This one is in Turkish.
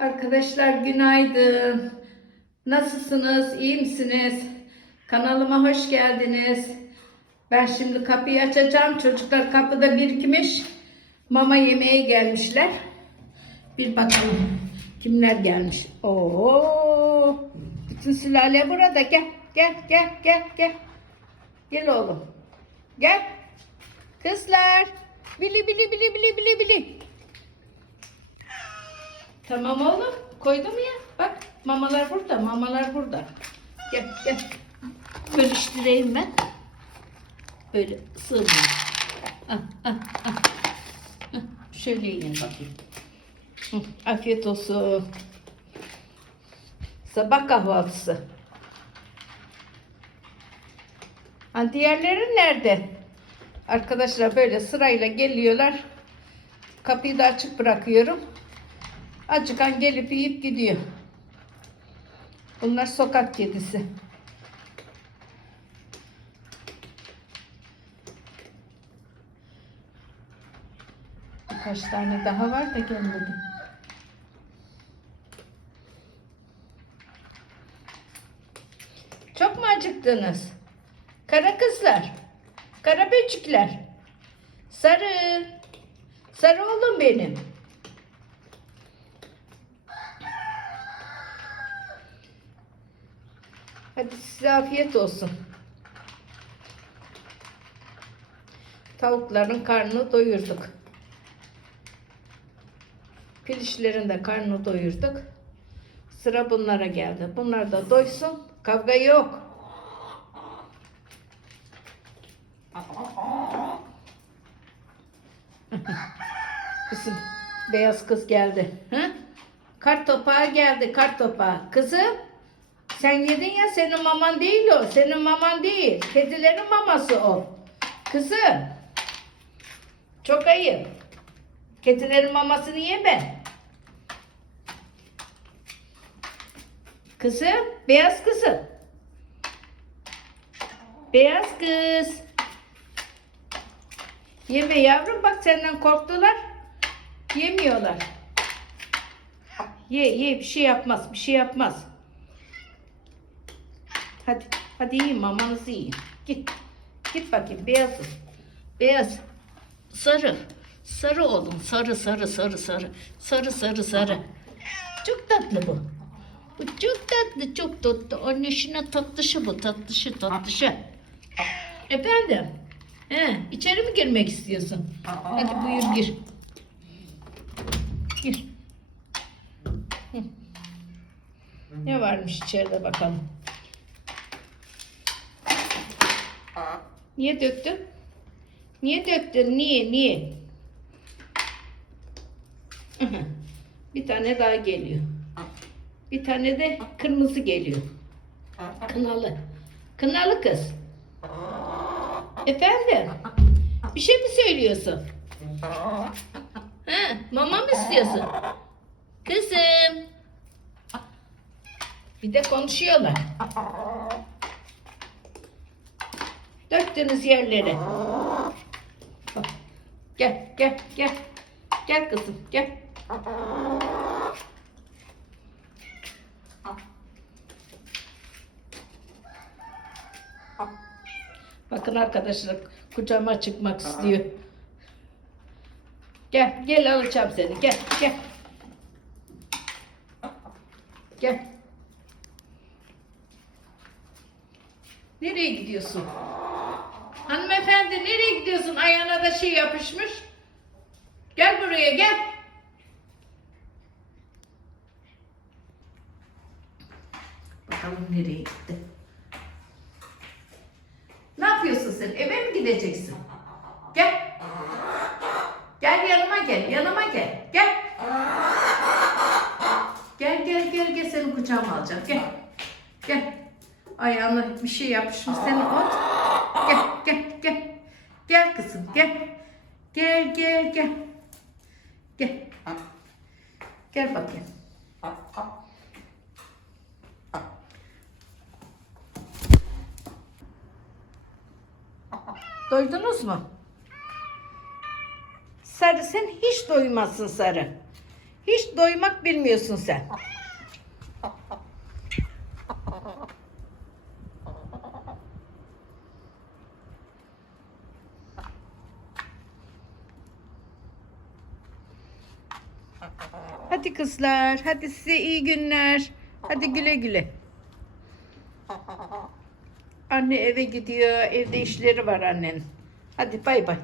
Arkadaşlar günaydın. Nasılsınız? İyi misiniz? Kanalıma hoş geldiniz. Ben şimdi kapıyı açacağım. Çocuklar kapıda birikmiş. Mama yemeğe gelmişler. Bir bakalım kimler gelmiş. Oo! Bütün sülale burada. Gel, gel, gel, gel, gel. Gel oğlum. Gel. Kızlar. Bili bili bili bili bili bili. Tamam oğlum. Koydum ya. Bak mamalar burada. Mamalar burada. Gel gel. Bölüştüreyim ben. Böyle sığmıyor. Ah, ah, ah. Hah, Şöyle yiyin bakayım. Afiyet olsun. Sabah kahvaltısı. Ha, diğerleri nerede? Arkadaşlar böyle sırayla geliyorlar. Kapıyı da açık bırakıyorum. Acıkan gelip yiyip gidiyor. Bunlar sokak kedisi. Birkaç tane daha var da gelmedi. Çok mu acıktınız? Kara kızlar, kara böcükler, sarı, sarı oğlum benim. Hadi size afiyet olsun. Tavukların karnını doyurduk. Pilişlerin de karnını doyurduk. Sıra bunlara geldi. Bunlar da doysun. Kavga yok. Bizim beyaz kız geldi. Hı? Kart topağı geldi. Kart topağı. Kızım sen yedin ya senin maman değil o. Senin maman değil. Kedilerin maması o. Kızım. Çok ayıp. Kedilerin mamasını yeme. Kızım. Beyaz kızım. Beyaz kız. Yeme yavrum bak senden korktular. Yemiyorlar. Ye ye bir şey yapmaz bir şey yapmaz. Hadi hadi yiyin mamanızı yiyin. Git. Git bakayım beyazım. Beyaz. Sarı. Sarı oğlum. Sarı sarı sarı sarı. Sarı sarı sarı. Çok tatlı bu. Bu çok tatlı çok tatlı. Annesine tatlışı bu tatlışı tatlışı. Efendim. He, içeri mi girmek istiyorsun? Hadi buyur gir. Gir. Ne varmış içeride bakalım. Niye döktün? Niye döktün? Niye? Niye? Bir tane daha geliyor. Bir tane de kırmızı geliyor. Kınalı. Kınalı kız. Efendim? Bir şey mi söylüyorsun? Ha, mama mı istiyorsun? Kızım. Bir de konuşuyorlar. Döktünüz yerlere. Gel, gel, gel. Gel kızım, gel. Bakın arkadaşlar kucağıma çıkmak istiyor. Gel, gel alacağım seni. Gel, gel. Gel. Nereye gidiyorsun? Hanımefendi nereye gidiyorsun? Ayağına da şey yapışmış. Gel buraya gel. Bakalım nereye gitti. Ne yapıyorsun sen? Eve mi gideceksin? Gel. Gel yanıma gel. Yanıma gel. Gel. Gel gel gel gel seni kucağıma alacağım. Gel. Gel. Ayağına bir şey yapışmış senin ot. Gel gel gel. Gel kızım gel. Gel gel gel. Gel. Gel bakayım. Doydunuz mu? Sarı sen hiç doymazsın sarı. Hiç doymak bilmiyorsun sen. Hadi kızlar, hadi size iyi günler. Hadi güle güle. Anne eve gidiyor, evde işleri var annenin. Hadi bay bay.